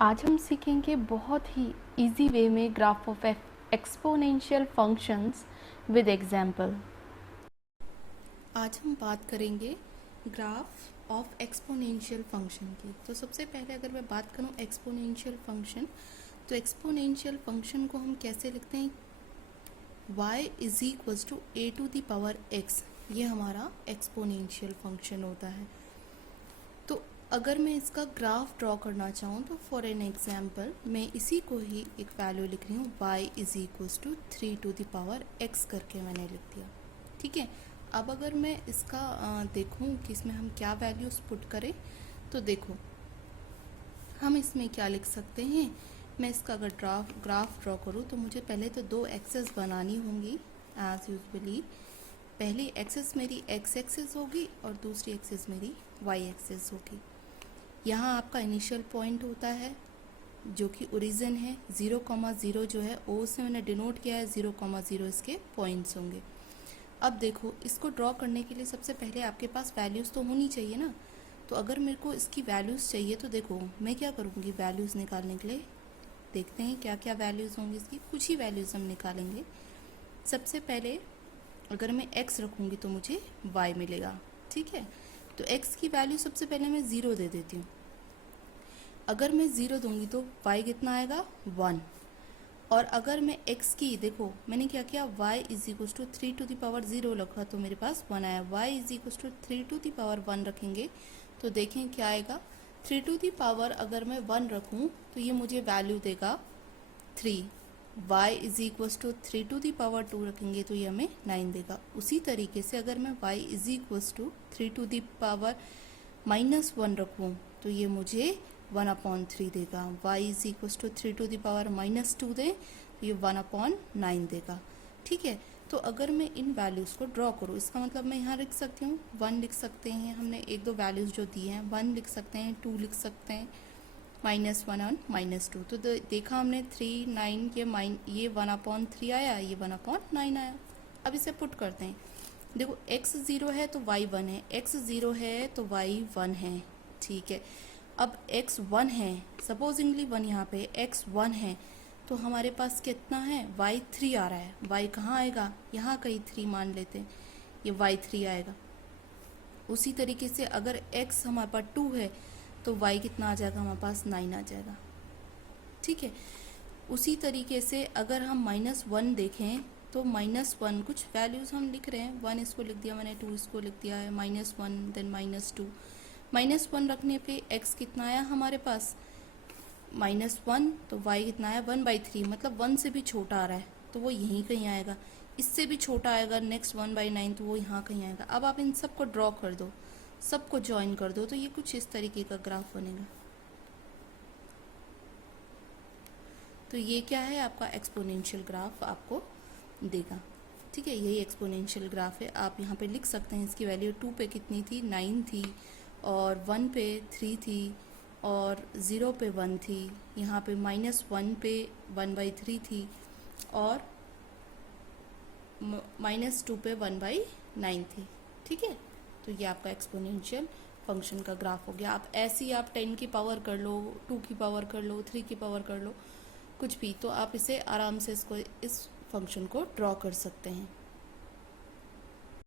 आज हम सीखेंगे बहुत ही इजी वे में graph of exponential functions with example. आज हम बात करेंगे ग्राफ ऑफ एक्सपोनेंशियल फंक्शन की। तो सबसे पहले अगर मैं बात करूं एक्सपोनेंशियल फंक्शन, तो एक्सपोनेंशियल फंक्शन को हम कैसे लिखते हैं, y is equal to a to the power x, ये हमारा एक्सपोनेंशियल फंक्शन होता है। तो अगर मैं इसका ग्राफ ड्रॉ करना चाहूँ तो फॉर एन एग्जाम्पल मैं इसी को ही एक वैल्यू लिख रही हूँ, y is equal to 3 to the power x करके मैंने लिख दिया। ठीक है, अब अगर मैं इसका देखूँ कि इसमें हम क्या वैल्यूज़ पुट करें, तो देखो हम इसमें क्या लिख सकते हैं। मैं इसका अगर ग्राफ ड्रॉ करूँ तो मुझे पहले तो दो एक्सेस बनानी होंगी एज यूजली। पहली एक्सेस मेरी x एक्सेस होगी और दूसरी एक्सेस मेरी y एक्सेस होगी। यहाँ आपका इनिशियल पॉइंट होता है जो कि ओरिजिन है, 0,0 जो है ओ से मैंने डिनोट किया है, 0,0 इसके पॉइंट्स होंगे। अब देखो इसको ड्रॉ करने के लिए सबसे पहले आपके पास वैल्यूज़ तो होनी चाहिए ना। तो अगर मेरे को इसकी वैल्यूज़ चाहिए तो देखो मैं क्या करूँगी, वैल्यूज़ निकालने के लिए देखते हैं क्या क्या वैल्यूज़ होंगी इसकी। कुछ ही वैल्यूज़ हम निकालेंगे। सबसे पहले अगर मैं x रखूँगी तो मुझे y मिलेगा। ठीक है, तो x की वैल्यू सबसे पहले मैं 0 दे देती हूँ। अगर मैं 0 दूंगी तो y कितना आएगा, 1। और अगर मैं x की, देखो मैंने क्या किया, y is equal to 3 to the power 0 रखा तो मेरे पास 1 आया। y is equal to 3 to the power 1 रखेंगे तो देखें क्या आएगा। 3 टू द पावर अगर मैं 1 रखूँ तो ये मुझे वैल्यू देगा 3। y is equal to 3 to the power 2 रखेंगे तो ये हमें 9 देगा। उसी तरीके से अगर मैं y is equal to 3 to the power -1 रखूँ तो ये मुझे 1/3 देगा। y is equal to 3 to the power -2 दे तो ये 1/9 देगा। ठीक है, तो अगर मैं इन वैल्यूज़ को ड्रॉ करूँ, इसका मतलब मैं यहाँ लिख सकती हूँ 1 लिख सकते हैं, हमने एक दो वैल्यूज़ जो दी हैं 1 लिख सकते हैं, 2 लिख सकते हैं, -1 और -2। तो देखा हमने 3, 9 ये 1/3 आया, ये 1/9 आया। अब इसे पुट करते हैं। देखो x 0 है तो y 1 है, x 0 है तो y 1 है। ठीक है, अब x 1 है, सपोजिंगली 1 यहाँ पे x 1 है तो हमारे पास कितना है, y 3 आ रहा है। y कहाँ आएगा, यहाँ कहीं 3 मान लेते हैं, ये y 3 आएगा। उसी तरीके से अगर x हमारे पास 2 है तो y कितना आ जाएगा, हमारे पास 9 आ जाएगा। ठीक है, उसी तरीके से अगर हम -1 देखें तो -1 कुछ वैल्यूज़ हम लिख रहे हैं, 1 इसको लिख दिया मैंने, 2 इसको लिख दिया है, -1 देन -2। -1 रखने पे x कितना आया हमारे पास, -1, तो y कितना आया 1/3, मतलब 1 से भी छोटा आ रहा है तो वो यहीं कहीं आएगा। इससे भी छोटा आएगा नेक्स्ट 1/9 तो वो यहाँ कहीं आएगा। अब आप इन सबको ड्रॉ कर दो, सबको ज्वाइन कर दो तो ये कुछ इस तरीके का ग्राफ बनेगा। तो ये क्या है, आपका एक्सपोनेंशियल ग्राफ आपको देगा। ठीक है, यही एक्सपोनेंशियल ग्राफ है। आप यहाँ पे लिख सकते हैं इसकी वैल्यू 2 पे कितनी थी, 9 थी, और 1 पे 3 थी, और 0 पे 1 थी, यहाँ पे -1 पे 1/3 थी, और -2 पे 1/9 थी। ठीक है, तो ये आपका एक्सपोनेंशियल फंक्शन का ग्राफ हो गया। आप ऐसे ही आप 10 की पावर कर लो, 2 की पावर कर लो, 3 की पावर कर लो, कुछ भी, तो आप इसे आराम से इस फंक्शन को ड्रॉ कर सकते हैं।